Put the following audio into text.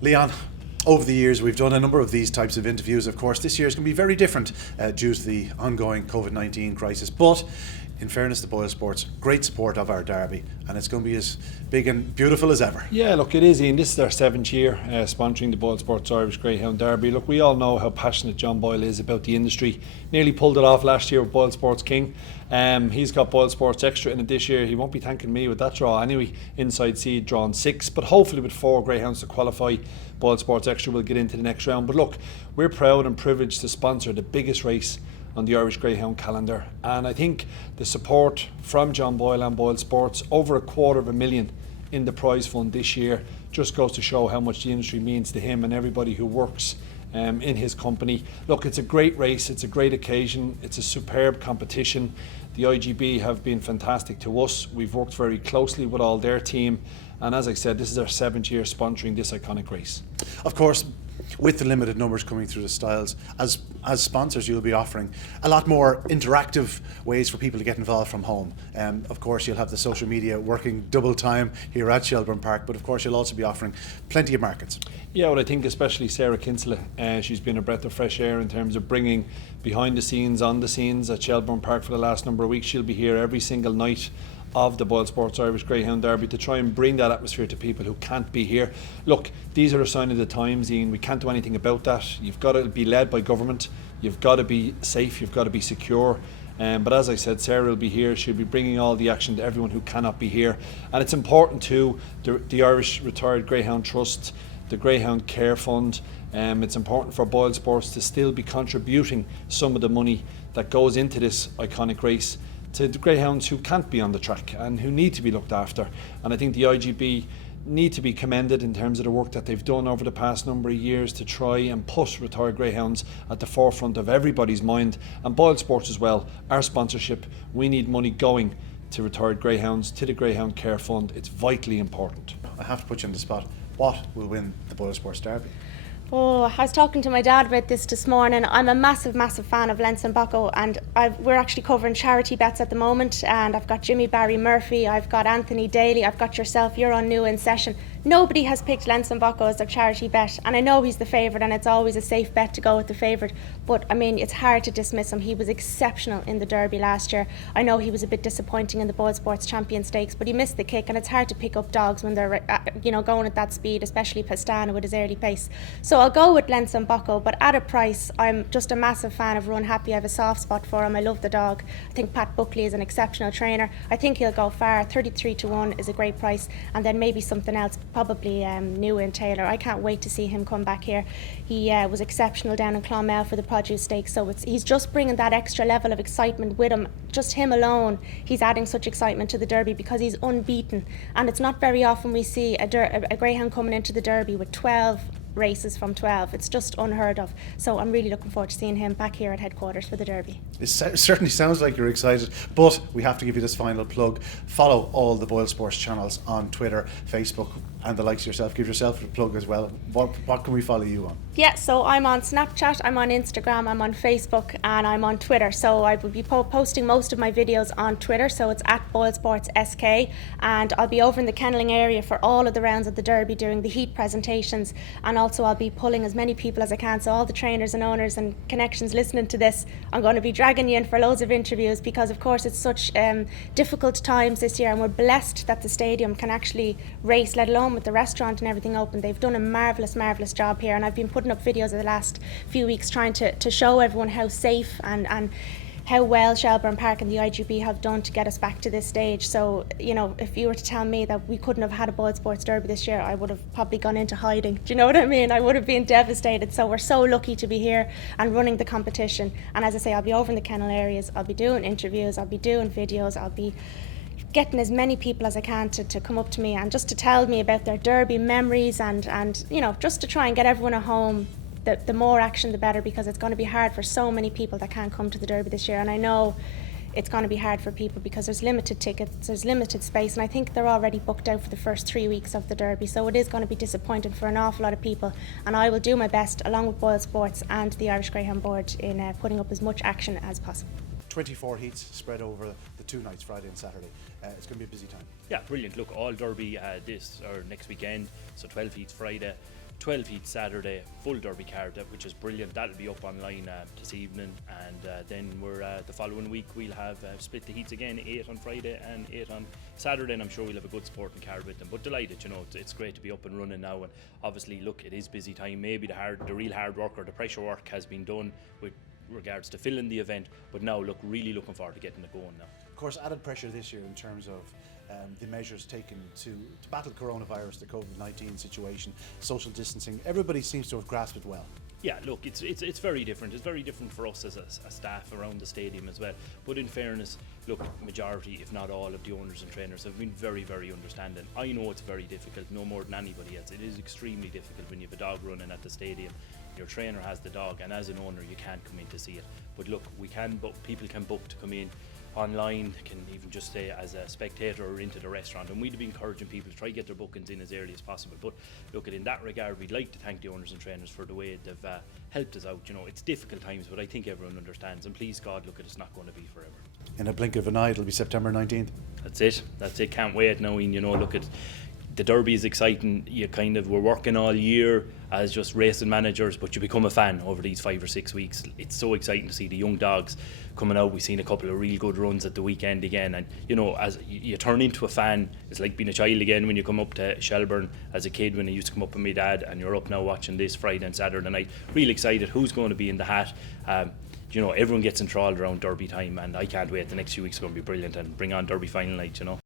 Leon, over the years we've done a number of these types of interviews. Of course, this year is going to be very different due to the ongoing COVID-19 crisis. But in fairness to BoyleSports, great support of our derby, and it's going to be as big and beautiful as ever. Yeah, look, it is, Ian. This is our 7th year sponsoring the BoyleSports Irish Greyhound Derby. Look, we all know how passionate John Boyle is about the industry. Nearly pulled it off last year with BoyleSports King. He's got BoyleSports Extra in it this year. He won't be thanking me with that draw anyway. Inside seed drawn 6, but hopefully with 4 greyhounds to qualify, BoyleSports Extra will get into the next round. But look, we're proud and privileged to sponsor the biggest race on the Irish Greyhound calendar, and I think the support from John Boyle and BoyleSports, over $250,000 in the prize fund this year, just goes to show how much the industry means to him and everybody who works in his company. Look, it's a great race, it's a great occasion, it's a superb competition. The IGB have been fantastic to us. We've worked very closely with all their team, and as I said, this is our 7th year sponsoring this iconic race. Of course, with the limited numbers coming through the styles, as sponsors you'll be offering a lot more interactive ways for people to get involved from home. Of course you'll have the social media working double time here at Shelbourne Park, but of course you'll also be offering plenty of markets. Yeah, well, I think especially Sarah Kinsella, she's been a breath of fresh air in terms of bringing behind the scenes, on the scenes at Shelbourne Park for the last number of weeks. She'll be here every single night of the BoyleSports Irish Greyhound Derby to try and bring that atmosphere to people who can't be here. Look, these are a sign of the times, Ian. We can't do anything about that. You've got to be led by government. You've got to be safe. You've got to be secure. But as I said, Sarah will be here. She'll be bringing all the action to everyone who cannot be here. And it's important too, the Irish Retired Greyhound Trust, the Greyhound Care Fund. It's important for BoyleSports to still be contributing some of the money that goes into this iconic race to the greyhounds who can't be on the track and who need to be looked after. And I think the IGB need to be commended in terms of the work that they've done over the past number of years to try and put retired greyhounds at the forefront of everybody's mind, and BoyleSports as well. Our sponsorship, we need money going to retired greyhounds, to the Greyhound Care Fund. It's vitally important. I have to put you on the spot. What will win the BoyleSports Derby? Oh, I was talking to my dad about this morning. I'm a massive fan of Lenson Bocco, and we're actually covering charity bets at the moment, and I've got Jimmy Barry Murphy, I've got Anthony Daly, I've got yourself, you're on new in session. Nobody has picked Lenson Bocco as their charity bet, and I know he's the favourite, and it's always a safe bet to go with the favourite, but I mean, it's hard to dismiss him. He was exceptional in the Derby last year. I know he was a bit disappointing in the BoyleSports Champion Stakes, but he missed the kick, and it's hard to pick up dogs when they're going at that speed, especially Pastana with his early pace. So I'll go with Lenson Bocco, but at a price, I'm just a massive fan of Run Happy. I have a soft spot for him. I love the dog. I think Pat Buckley is an exceptional trainer. I think he'll go far. 33-1 is a great price, and then maybe something else, probably New in Taylor. I can't wait to see him come back here. He was exceptional down in Clonmel for the Produce Stakes, so he's just bringing that extra level of excitement with him. Just him alone, he's adding such excitement to the Derby because he's unbeaten, and it's not very often we see a greyhound coming into the Derby with 12 races from 12. It's just unheard of. So I'm really looking forward to seeing him back here at headquarters for the Derby. It certainly sounds like you're excited, but we have to give you this final plug. Follow all the BoyleSports channels on Twitter, Facebook, and the likes of yourself. Give yourself a plug as well. What can we follow you on? Yeah, so I'm on Snapchat, I'm on Instagram, I'm on Facebook, and I'm on Twitter. So I will be posting most of my videos on Twitter, so it's at BoyleSportsSK, and I'll be over in the kennelling area for all of the rounds of the Derby doing the heat presentations, and also I'll be pulling as many people as I can, so all the trainers and owners and connections listening to this, I'm going to be dragging you in for loads of interviews, because of course it's such difficult times this year, and we're blessed that the stadium can actually race, let alone with the restaurant and everything open. They've done a marvellous job here, and I've been putting up videos of the last few weeks trying to show everyone how safe and how well Shelbourne Park and the IGB have done to get us back to this stage. So, if you were to tell me that we couldn't have had a BoyleSports Derby this year, I would have probably gone into hiding. Do you know what I mean? I would have been devastated. So we're so lucky to be here and running the competition. And as I say, I'll be over in the kennel areas, I'll be doing interviews, I'll be doing videos, I'll be getting as many people as I can to come up to me and just to tell me about their Derby memories and just to try and get everyone at home. The more action the better, because it's going to be hard for so many people that can't come to the Derby this year, and I know it's going to be hard for people because there's limited tickets, there's limited space, and I think they're already booked out for the first 3 weeks of the Derby, so it is going to be disappointing for an awful lot of people, and I will do my best along with BoyleSports and the Irish Greyhound Board in putting up as much action as possible. 24 heats spread over the 2 nights, Friday and Saturday. It's going to be a busy time. Yeah, brilliant. Look, all Derby this or next weekend, so 12 heats Friday, 12 heats Saturday, full Derby card, which is brilliant. That'll be up online this evening, and then we're the following week we'll have split the heats again, 8 on Friday and 8 on Saturday, and I'm sure we'll have a good sporting card with them. But delighted, you know, it's great to be up and running now, and obviously, look, it is busy time. Maybe the real hard work or the pressure work has been done with regards to filling the event, but now look, really looking forward to getting it going now. Of course, added pressure this year in terms of the measures taken to battle coronavirus, the COVID-19 situation, social distancing. Everybody seems to have grasped it well. Yeah, look, it's very different. It's very different for us as a staff around the stadium as well. But in fairness, look, majority, if not all, of the owners and trainers have been very, very understanding. I know it's very difficult, no more than anybody else. It is extremely difficult when you have a dog running at the stadium. Your trainer has the dog, and as an owner, you can't come in to see it. But look, we can book. People can book to come in online, can even just stay as a spectator or into the restaurant, and we'd be encouraging people to try to get their bookings in as early as possible. But look, in that regard, we'd like to thank the owners and trainers for the way they've helped us out. You know, it's difficult times, but I think everyone understands, and please God, look, it's not going to be forever. In a blink of an eye, it'll be September 19th. That's it, can't wait now. You know, look, at the Derby is exciting. We're working all year as just racing managers, but you become a fan over these 5 or 6 weeks. It's so exciting to see the young dogs coming out. We've seen a couple of real good runs at the weekend again, and you know, as you turn into a fan, it's like being a child again when you come up to Shelbourne as a kid, when I used to come up with my dad, and you're up now watching this Friday and Saturday night. Real excited. Who's going to be in the hat? You know, everyone gets enthralled around Derby time, and I can't wait. The next few weeks are going to be brilliant, and bring on Derby final night, you know.